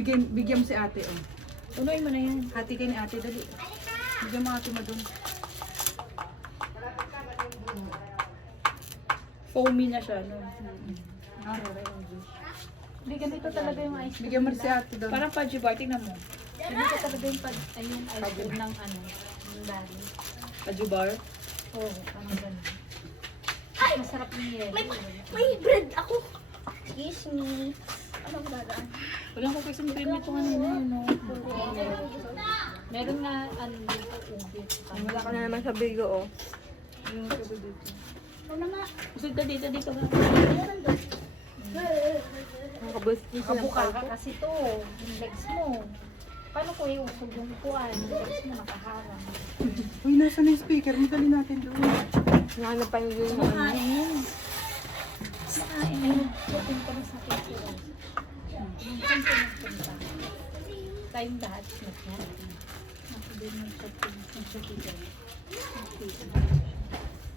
Bigyan mo si ate, oh. Unoy mo na yan. Hati kayo ni ate, dali. Bigyan mo ate mo dun. Foamy na siya, no? Hindi, ganito talaga yung ice cream. Bigyan mo rin si ate dun. Parang fudge bar, tingnan mo. Ganito talaga yung, yung ice cream ng ano, ng dali. Fudge bar? Oo, parang ganun. Masarap yung yelo. May bread ako. Excuse me. Ano ba dadaan? Walang ko kasi cream nito kanina, no? Meron nga, ano, dito, ubi. Wala ka na naman sa bigo, oh. Yung sabi dito. Ano nga? Usod ka dito, dito ka. Nakabuka ka kasi to, yung legs mo. Paano ko iusog yung upuan? Yung legs mo nakaharang. Uy, nasa na yung speaker? Madali natin doon. Ano pa yung Kumain. Kumain. Pupunta na sa picture. Saan ka nagpunta? Tayong lahat. Nakabili ng shopping.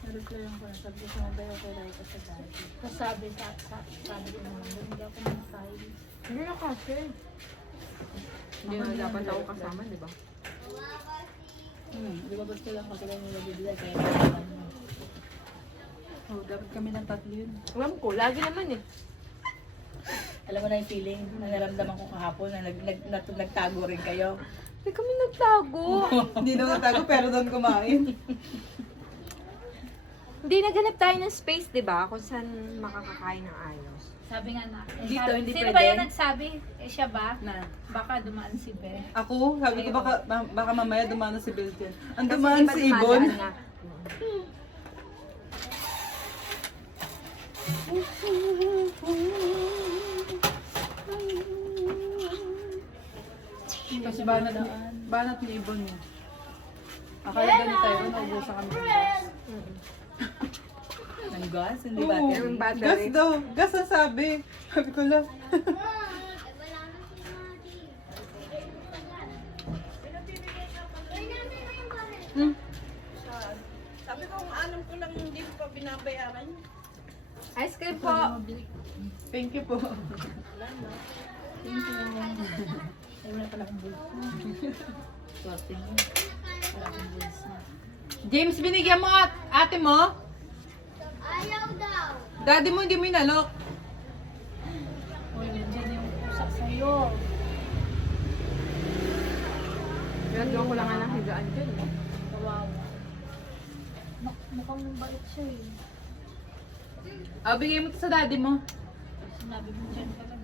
Nareklamo ko na. Sabi ko, sumabay ako kay Raika sa dati. Tapos sabi ko naman, hindi ako nakain. Hindi na kasi. Hindi na dapat ako kasama, di ba? Di ba basta lang kasi lang yung nabibigay kaya kailangan mo. Oh, dapat kami ng tatlo yun. Alam ko, lagi naman eh. Alam mo na yung feeling na naramdaman ko kahapon na nagtago rin kayo. Hindi kami nagtago. Hindi daw natago pero doon kumain. Hindi, naghanap tayo ng space, di ba? Kung saan makakakain ng ayos. Sabi nga na. Dito, hindi Sino pwede? ba yung nagsabi? Eh, siya ba? Na. Baka dumaan si Beth. Ako, sabi ko baka mamaya dumano si Belgian. Ang Kasi dumaan di ba si Ibon. dumadaan nga? Kasi banat ni Ibon mo. Akala ganito tayo, naubusan kami ng gas. Ng gas? Hindi Oo, ba? Yung battery. gas daw. Gas ang sabi. Sabi ko lang. Sabi ko, alam ko lang hindi ko pa binabayaran. Ice cream po. Thank you po. Ay, wala pala akong bulsa. Swerte mo. Wala akong bulsa. James, binigyan mo ate mo? Ayaw daw. Daddy mo hindi mo inalok. Uy, nandiyan yung pusa sa'yo. Pinagawa ko lang nga ng higaan dyan. eh. Kawawa. Mukhang bait siya eh. Ah, bigay mo to sa daddy mo. Sinabi mo dyan ka lang.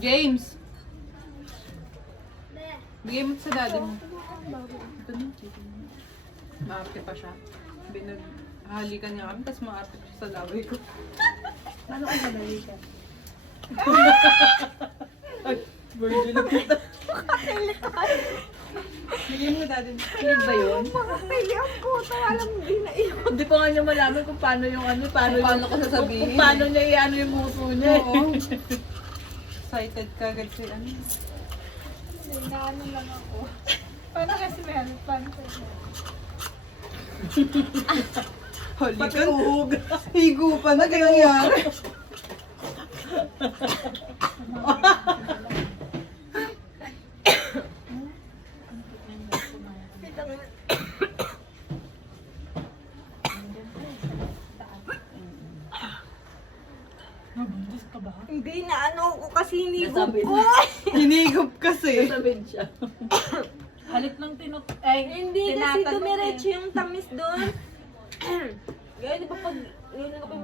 James. Bigay mo to sa daddy mo. Ito na. Maarte pa siya. Halikan niya kami, tapos maarte pa siya sa laway ko. Paano ka nalali ka? Ay, virgin na kita. Bigay mo daddy mo. Kinig ba yun? Makapili ang puto. Alam mo, di na iyo. Hindi pa nga niya malaman kung paano yung ano, paano Kung paano ko sasabihin. Kung paano niya i-ano yung puso niya. Oo. Excited ka agad si ano. Inaano lang ako. Paano kasi meron? Paano kasi Halikan. Higo pa na kaya nangyari. Nabundis ka ba? Hindi na ano ko kasi hinigop Nasabi ko. Hinigop kasi. Nasabid siya. Halit lang ay, Hindi kasi tinatanong tumiretso yung tamis doon. Gaya, di ba pag yun nga pa